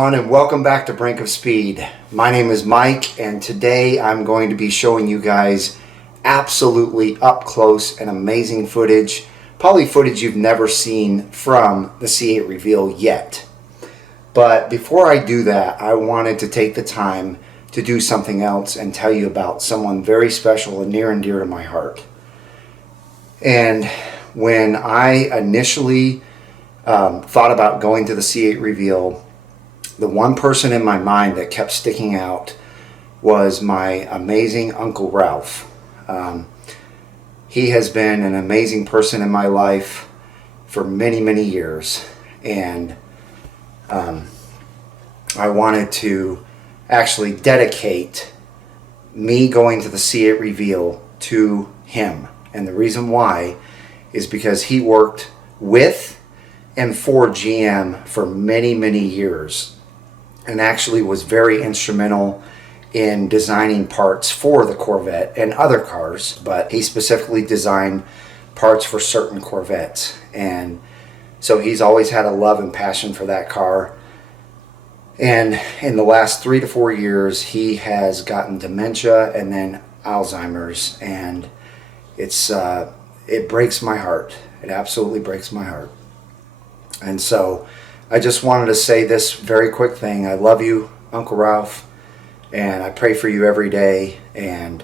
everyone, and welcome back to Brink of Speed. My name is Mike, and today I'm going to be showing you guys absolutely up close and amazing footage, probably footage you've never seen from the C8 reveal yet. But before I do that, I wanted to take the time to do something else and tell you about someone very special and near to my heart. And when I initially thought about going to the C8 reveal, the one person in my mind that kept sticking out was my amazing Uncle Ralph. He has been an amazing person in my life for many, many years, and I wanted to actually dedicate me going to the C8 reveal to him. And the reason why is because he worked with and for GM for many, many years, and actually was very instrumental in designing parts for the Corvette and other cars, but he specifically designed parts for certain Corvettes. And so he's always had a love and passion for that car. And in the last 3 to 4 years, he has gotten dementia and then Alzheimer's, and it breaks my heart. It absolutely breaks my heart. And so I just wanted to say this very quick thing. I love you, Uncle Ralph, and I pray for you every day. And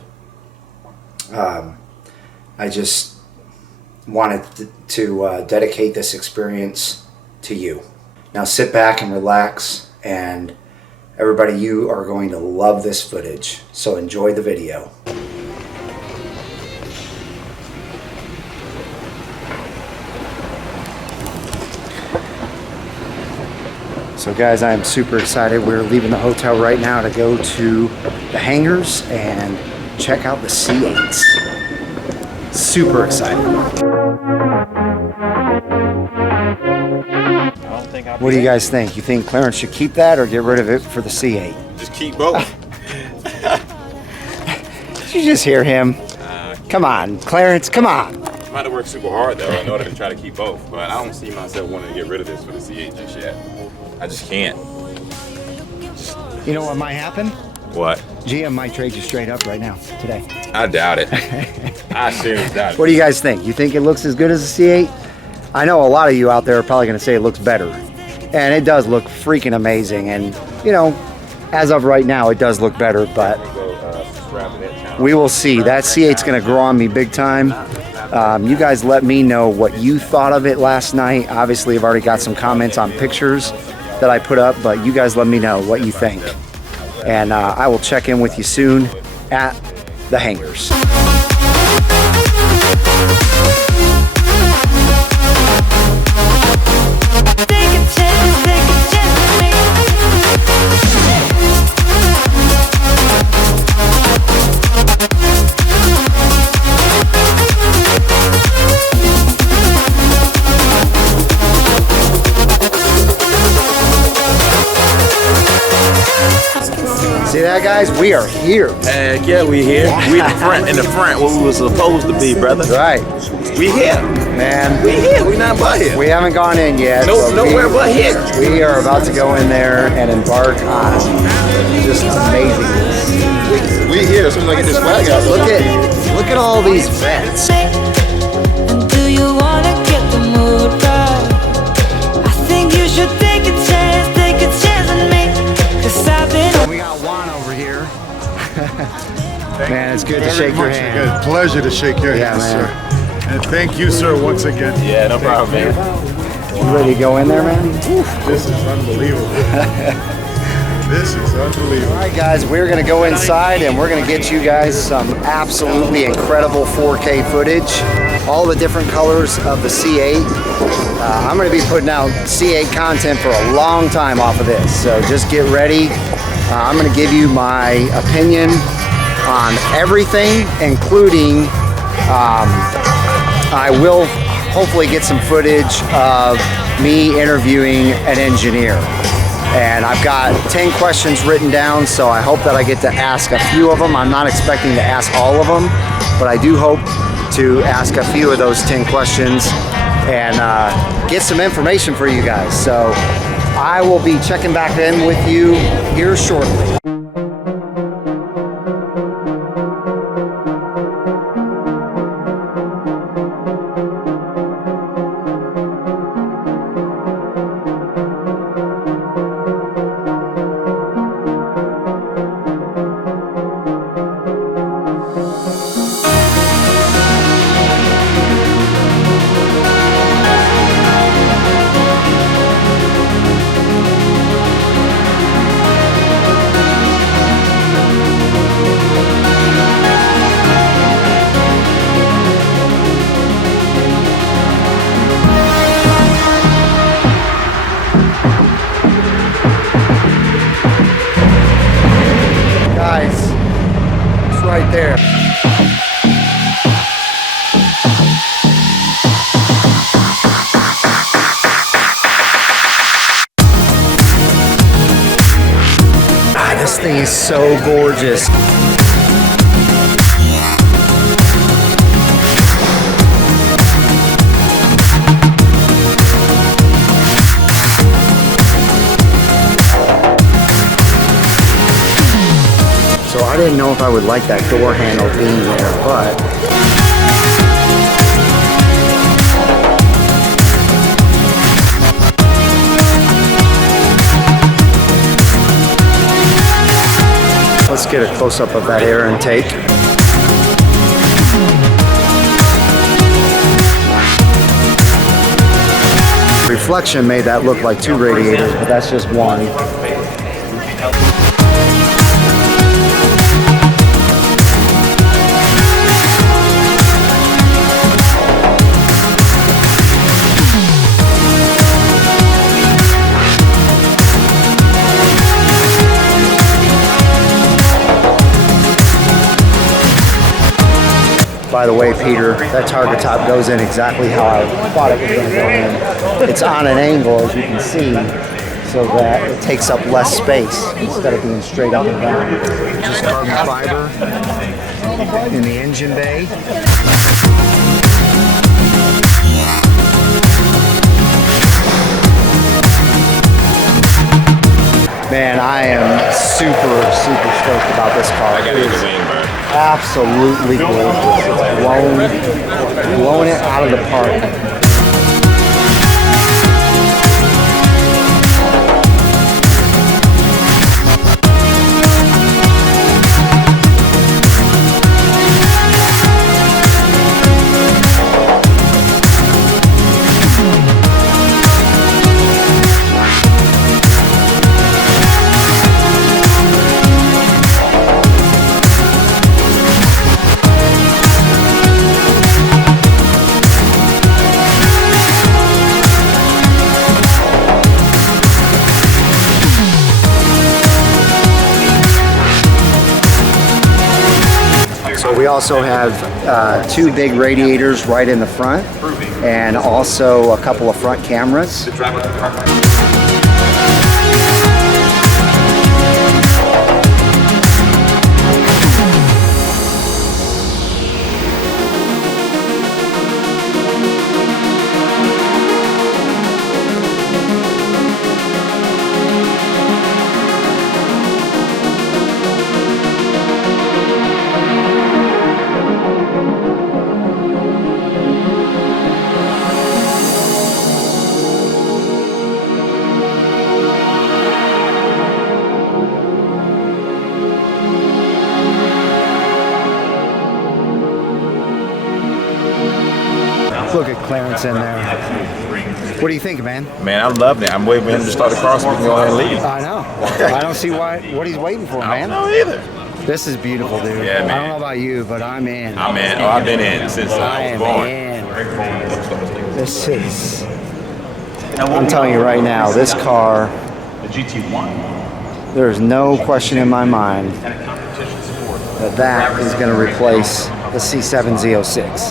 I just wanted to dedicate this experience to you. Now sit back and relax, and everybody, you are going to love this footage. So enjoy the video. So guys, I am super excited. We're leaving the hotel right now to go to the hangars and check out the C8s. Super excited. What do you guys think? You think Clarence should keep that or get rid of it for the C8? Just keep both. Did you just hear him? Come on, Clarence, come on. I'm about to work super hard though in order to try to keep both, but I don't see myself wanting to get rid of this for the C8 just yet. I just can't. You know what might happen? What? GM might trade you straight up right now, today. I doubt it. I seriously doubt it. What do you guys think? You think it looks as good as the C8? I know a lot of you out there are probably going to say it looks better. And it does look freaking amazing. And, you know, as of right now, it does look better. But we will see. That C8's going to grow on me big time. You guys let me know what you thought of it last night. Obviously, I've already got some comments on pictures that I put up, but you guys let me know what you think. And I will check in with you soon at the hangars. See that, guys? We are here. Heck yeah, we here. We in the front where we were supposed to be, brother. Right. We here. Man. We here. We not but here. We haven't gone in yet. Nowhere but here. We are about to go in there and embark on just amazing. We here. As soon as I get this flag out. Look at all these vents. And do you wanna get the mood right? I think you should take a chance on me. 'Cause I've been. We got Juan over here. Man, it's good to shake your hand. Good pleasure to shake your hand, sir. And thank you, sir, once again. Yeah, no problem, man. You ready to go in there, man? This is unbelievable. This is unbelievable. All right, guys, we're going to go inside and we're going to get you guys some absolutely incredible 4K footage. All the different colors of the C8. I'm going to be putting out C8 content for a long time off of this, so just get ready. I'm going to give you my opinion on everything, including I will hopefully get some footage of me interviewing an engineer. And I've got 10 questions written down, so I hope that I get to ask a few of them. I'm not expecting to ask all of them, but I do hope to ask a few of those 10 questions and get some information for you guys. So I will be checking back in with you here shortly. Right there. This thing is so gorgeous. So I didn't know if I would like that door handle being there, but let's get a close-up of that air intake. Reflection made that look like 2 radiators, but that's just one. By the way, Peter, that target top goes in exactly how I thought it was going to go in. It's on an angle, as you can see, so that it takes up less space instead of being straight up and down. Just carbon fiber in the engine bay. Man, I am super stoked about this car. I gotta get the wing, bro. Absolutely gorgeous. It's blowing it out of the park. We also have 2 big radiators right in the front and also a couple of front cameras. Look at Clarence in there. What do you think, man? Man, I love it. I'm waiting for him to start the car so we can go ahead and leave. I know. I don't see what he's waiting for, man. I don't know either. This is beautiful, dude. Yeah, man. I don't know about you, but I'm in. I'm in. Oh, I've been in since I was born. This is... I'm telling you right now, this car, there's no question in my mind that is going to replace the C7 Z06.